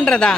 பண்ணுறதா?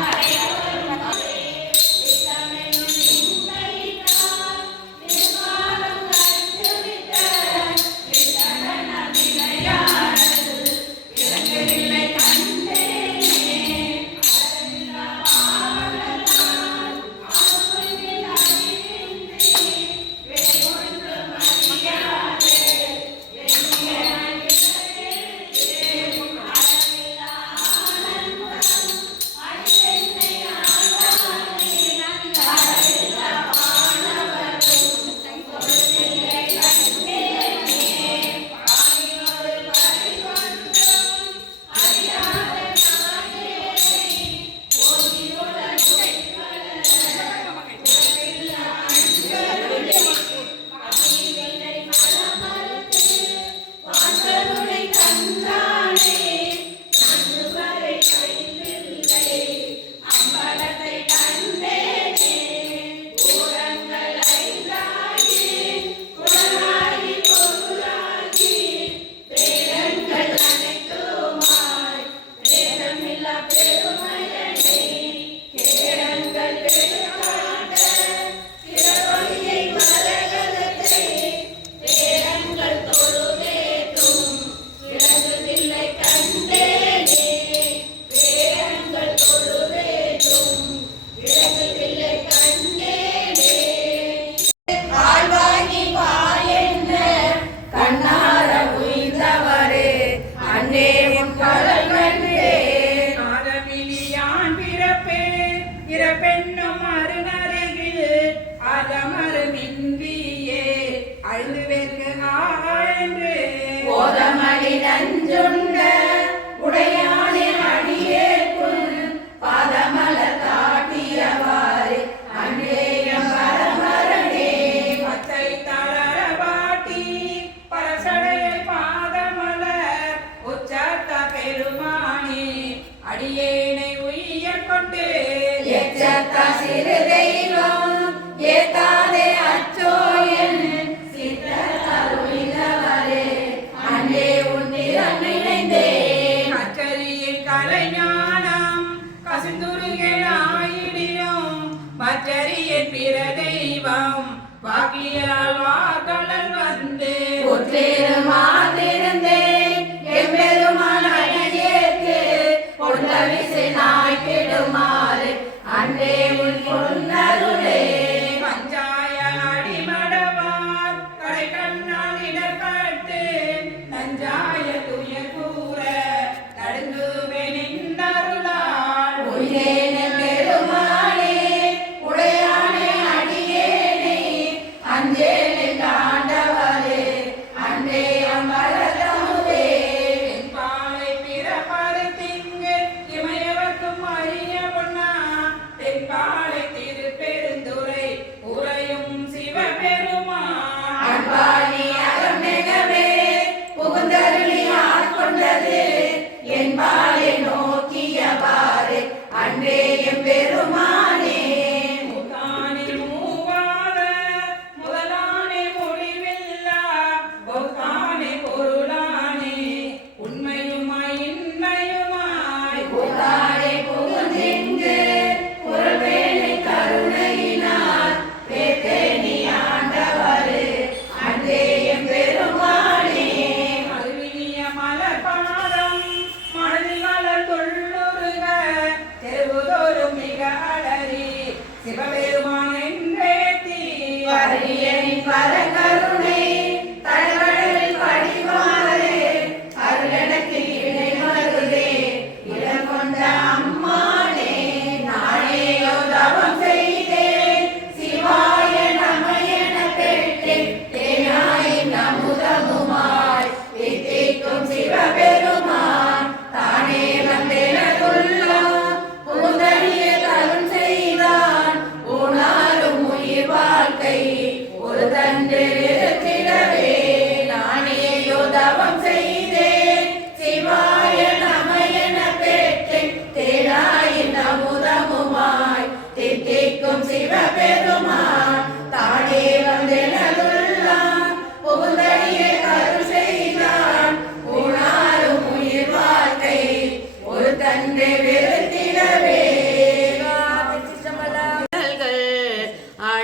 தன்னை வெறுத்திடவே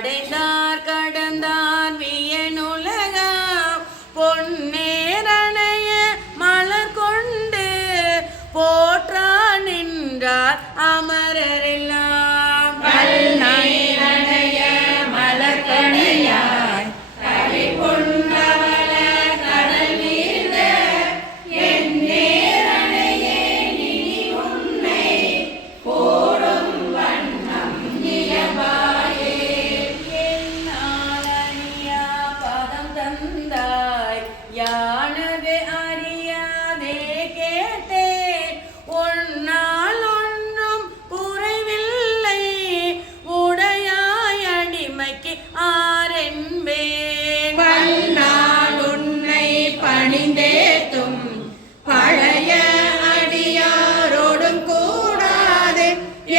அடைந்தார் கடந்தார் வியனுலகா பொன்னேரணைய மலர் கொண்டு போற்றா நின்றார் அமரரெல்லாம் கல்நீரணைய மலர் கணையாய் கவி கொண்டவள கடல் நீர்ந்த என் நேரணையே நினி உன்னை போடும் வண்ணம் நியமாயே என்னாலறியா பதம் தந்தாய் யானது அறியாதே கேட்டேன் ஒன்னால் ஒன்றும் குறைவில்லை உடையாய் அடிமைக்கு ஆரென்பேன் பல்நாள் உன்னை பணிந்தேத்தும் பழைய அடியாரோடும் கூடாது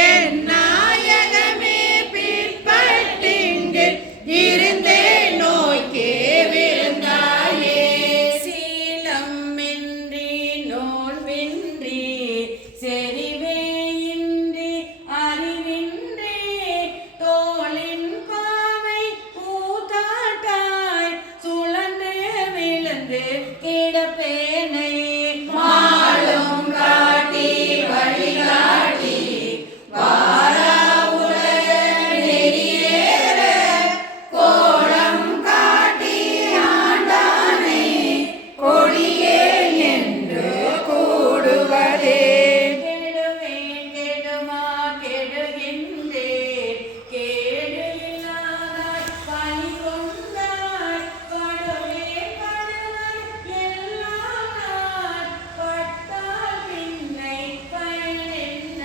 என் நாயகமே பிற்பட்டிங்கு இருந்தே நோய்க்கே விருந்தாயே சீலமின்றி நோன்பின்றி செறிவேயின்றி அறிவின்றி தோளின் பாவை பூத்தாட்டாய் சுழன்று விழுந்து கிடப்பேனை மாளும் காட்டி வழிகாட்டி வாரா உலக நெறியேற கோலம் காட்டி ஆண்டானை கொடியே என்று கூடுவதே கெடுவேன் கெடுமா கெடுகின்றேன் கேடு இல்லாதாய் பணி கொண்டாய் படுவேன் படுவாய் எல்லாம் நான் பட்டால் பின்னை பயனென்ன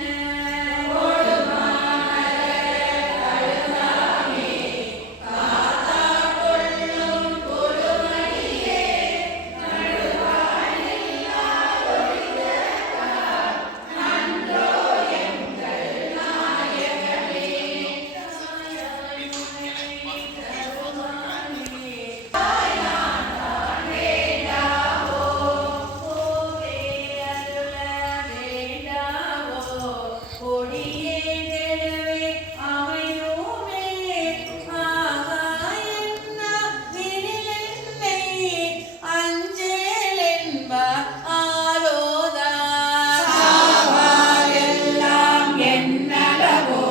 எல்லாம் என்னளவோ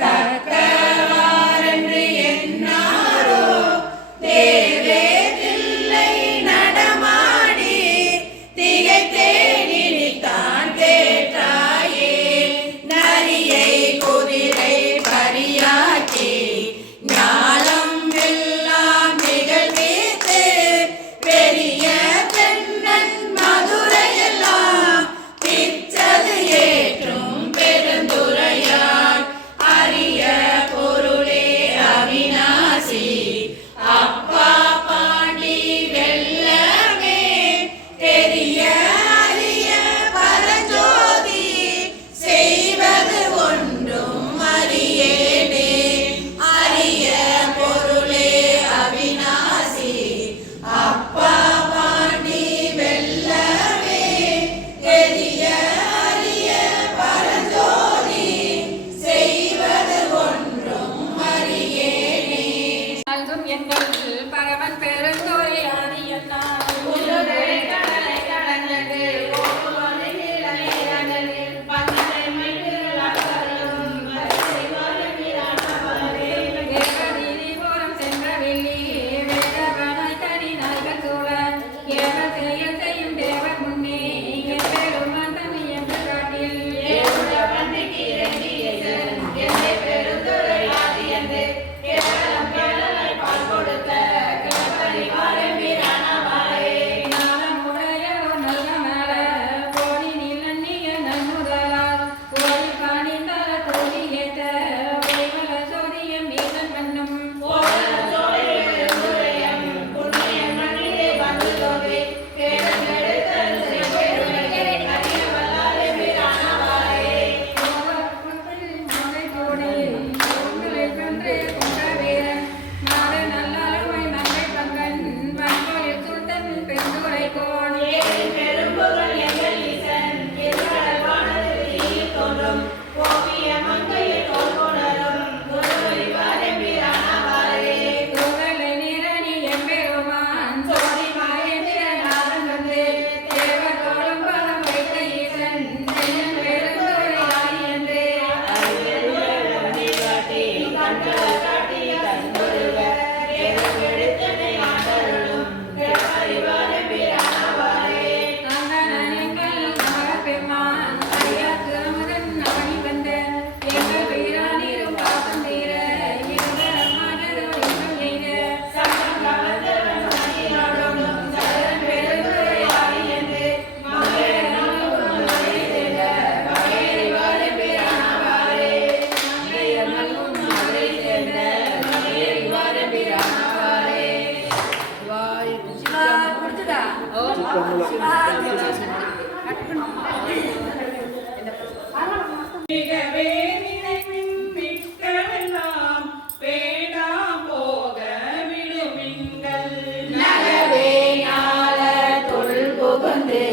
தக்கவாரென்று என்னாரோ தேவே தில்லை நடமாடி திகைத்தேனில்தான் தேற்றாயே நரியை குதிரை பரியாக்கி ஞாலம் எல்லாம் நிகழ்வித்து பெரிய தென்னன் மதுரையெல்லாம் பிச்சது ஏற்றும் பெருந்துரையார் அரிய பொருளே அவிநாசி அப்பா பாண்டி வெல்லமே தெரிய அரிய பரஞ்சோதி செய்வது ஒன்றும் அறியேனே அரிய பொருளே அவிநாசி அப்பா பாண்டி வெல்லமே தெரிய அரிய பரஞ்சோதி செய்வது ஒன்றும் அறியேனே நல்கும் எங்கள் பரவன் பெருந்தோரை ஆதியன்னா உன்னுடைய கடலை கடந்தது ஓடுவது நீளமேறனது பந்தனை மைதில் அக்கறையும் வரிசை வாழவிரானவாறே ஏகநீதி போரம் சென்ற வெள்ளி வேதவனாய் தனி நாய்கள் சூழ ஏக செயல் தேவர் முன்னே எப்பெருமான் தனி என்ற காட்டில் ஏழுட பன்றிக்கு இறங்கிய என்னை பெருந்துரை ஆதி என்று கேவலம் கேளலை பால் கொடுத்த கிழப்பரி வாழ வீரானவாறே மிகவே நினைப்பின் மிக்கவெல்லாம் வேண்டாம் போக விடுமின்கள் நலவே ஞால தொல் புகுந்து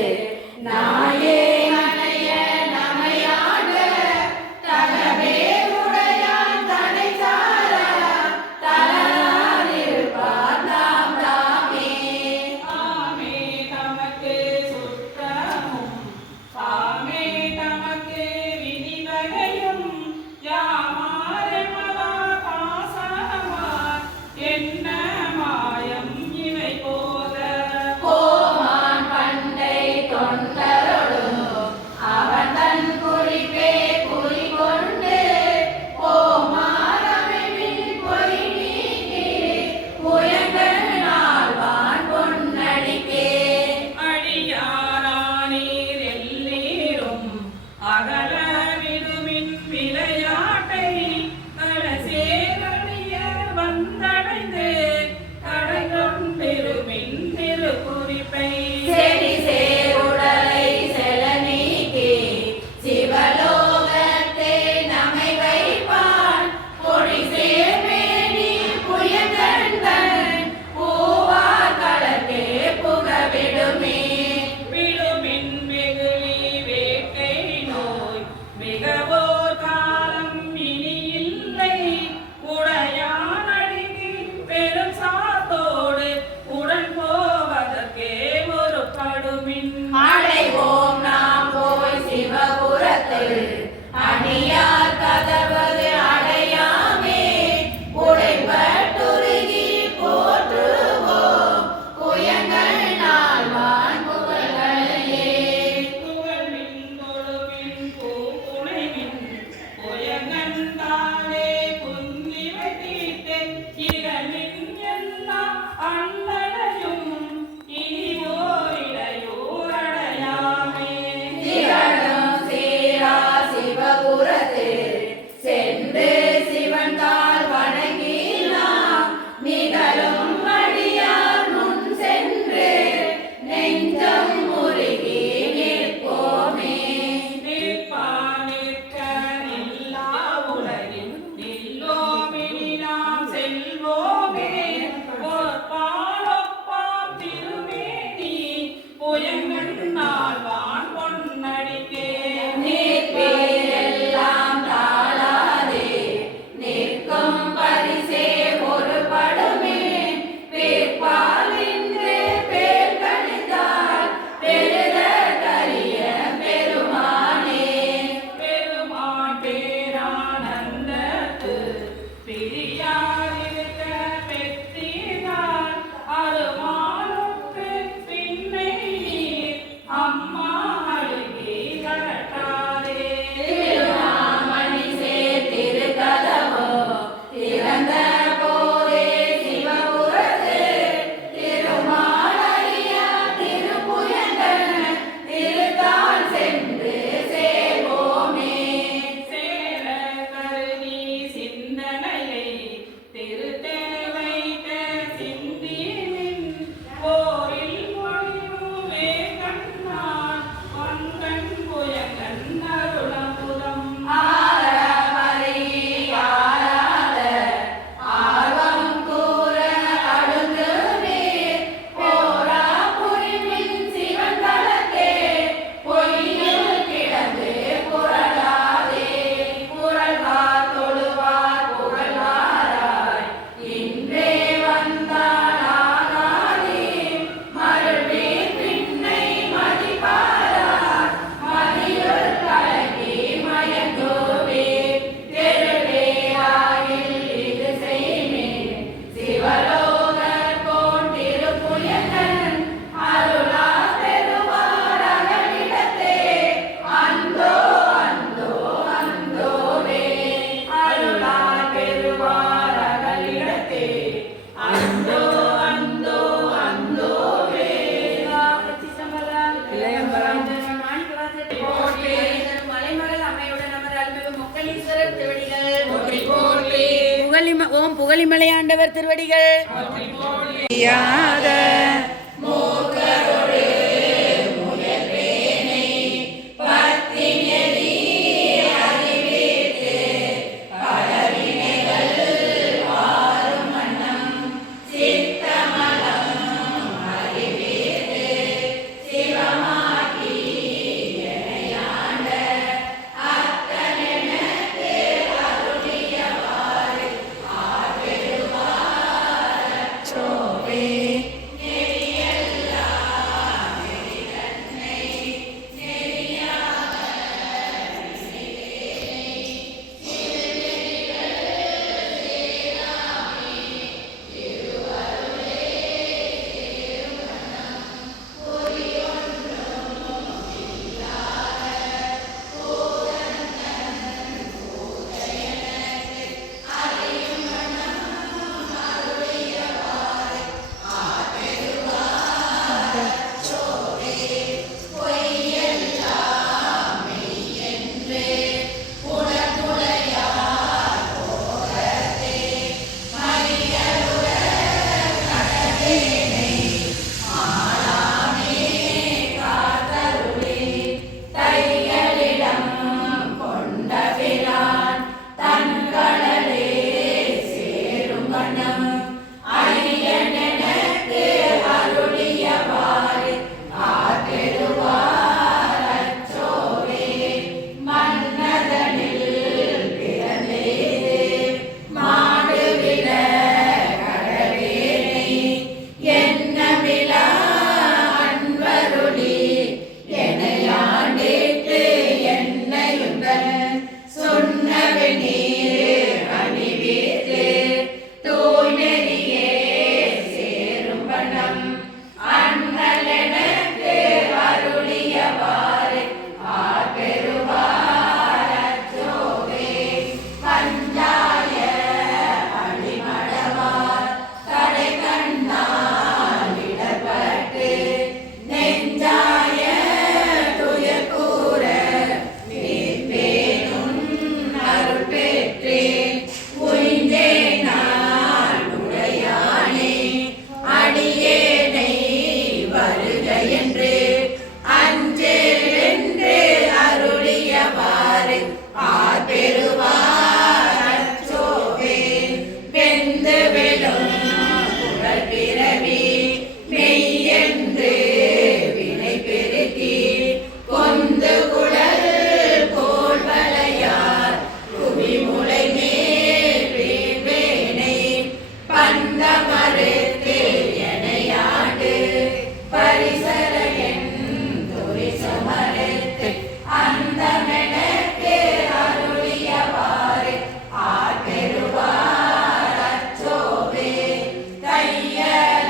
நாயே நனைய நமையாட தகவே உடையான் தனை சாரா தளராதிருப்பார் தாம் தாமே ஆமே தமக்கு புகழிமலையாண்டவர் திருவடிகள். கையல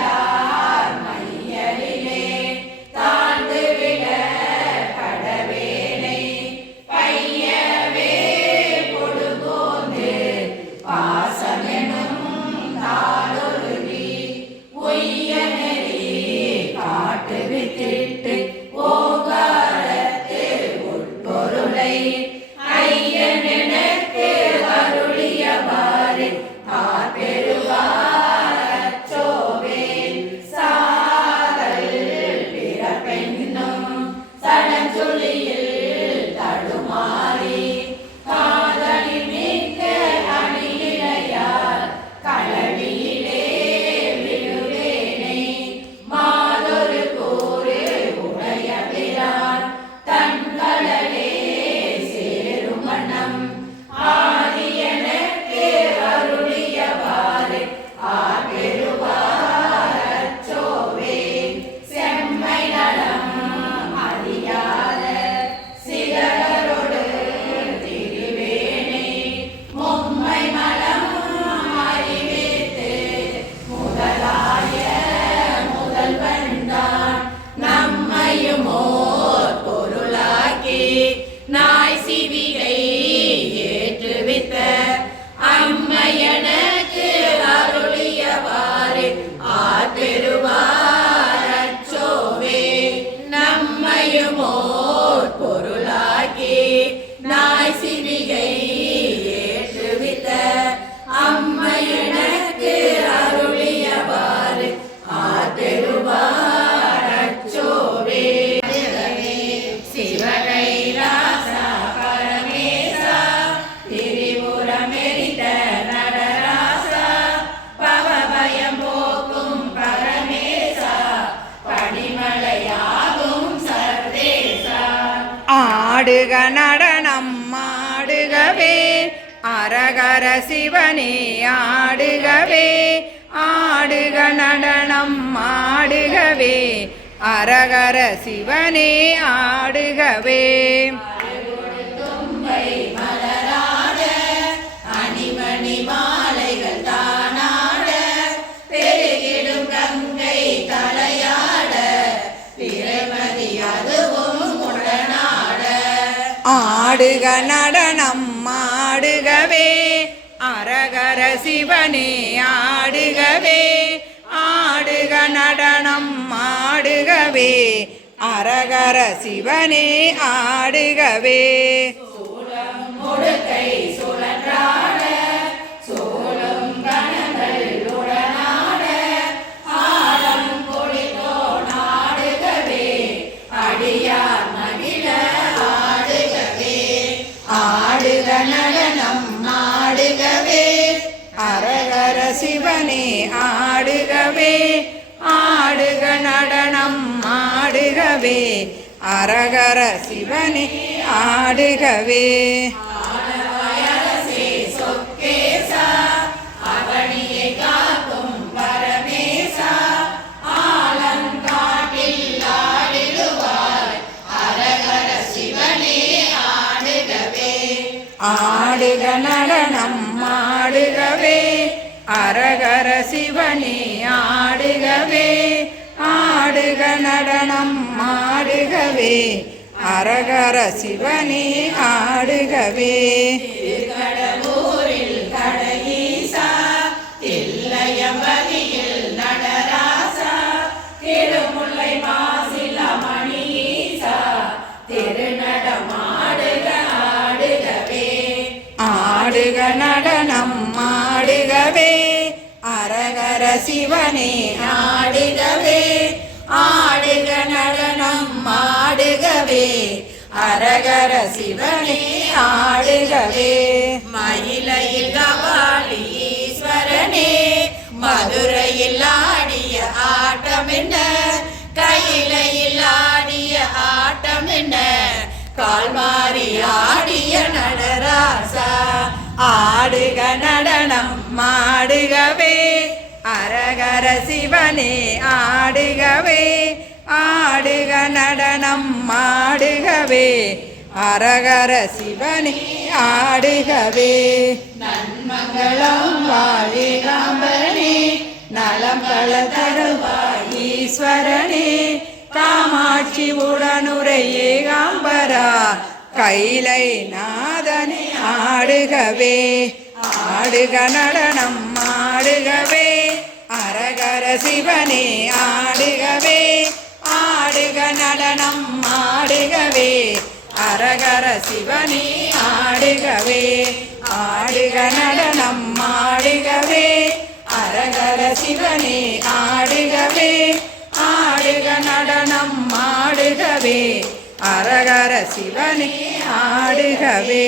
ஆடுக நடனம் ஆடுகவே அரகர சிவனே ஆடுகவே ஆடுக நடனம் ஆடுகவே அரகர சிவனே ஆடுகவே மலராட அணிமணி மாலைகள் தானாட பெருகிடும் கங்கை தலையாட பிரமதி அதுவும் உடனாட ஆடுக நடனம் ஆடுகவே அரகர சிவனே ஆடுகவே ஆடுக நடனம் ஆடுகவே அரகர சிவனே ஆடுகவே முடுக்கை சுழன்றாட சோழும் கணங்கள் உடனாட ஆடம் பொழித்தோ நாடுகவே அடியார் மகிழ ஆடுகவே ஆடுக நடனம் ஆடுகவே அரகர சிவனே ஆடுகவே ஆடுக நடனம் ஆடுகவே அரகர சிவனே ஆடுகவே அவனியை காக்கும் பரமேசா ஆலங்காட்டில் ஆடிடுவாய் அரகர சிவனே ஆடுகவே ஆடுக நடனம் ஆடுகவே அரகர சிவனே ஆடுகவே ஆடுக நடனம் ஆடுகவே அரகர சிவனே ஆடுகவே திருக்கடவூரில் கடையீசா தில்லையம்பதியில் நடராசா திருமுல்லை மாசில மணியீசா திருநடமாடுக ஆடுகவே ஆடுக நடனம் ஆடுகவே அரகர சிவனே ஆடுகவே ஆடுக நடனம் ஆடுகவே அரகர சிவனே ஆடுகவே மயிலையில் கபாலி ஈஸ்வரனே மதுரையில் ஆடிய ஆட்டம் என்ன கையிலையில் ஆடிய ஆட்டம் என்ன கால்மாறி ஆடிய நடராசா ஆடுக நடனம் ஆடுகவே அரகர சிவனே ஆடுகவே ஆடுக நடனம் ஆடுகவே அரகர சிவனே ஆடுகவே நன்மங்களம் வாழிகாம்பரனே நலம் பல தருவாய் ஈஸ்வரனே காமாட்சி உடனுரை ஏகாம்பரா கைலை நாதனே ஆடுகவே ஆடுக நடனம் ஆடுகவே அரகர சிவனே ஆடுகவே ஆடுக நடனம் ஆடுகவே அரகர சிவனே ஆடுகவே ஆடுக நடனம் ஆடுகவே அரகர சிவனே ஆடுகவே ஆடுக நடனம் ஆடுகவே அரகர சிவனே ஆடுகவே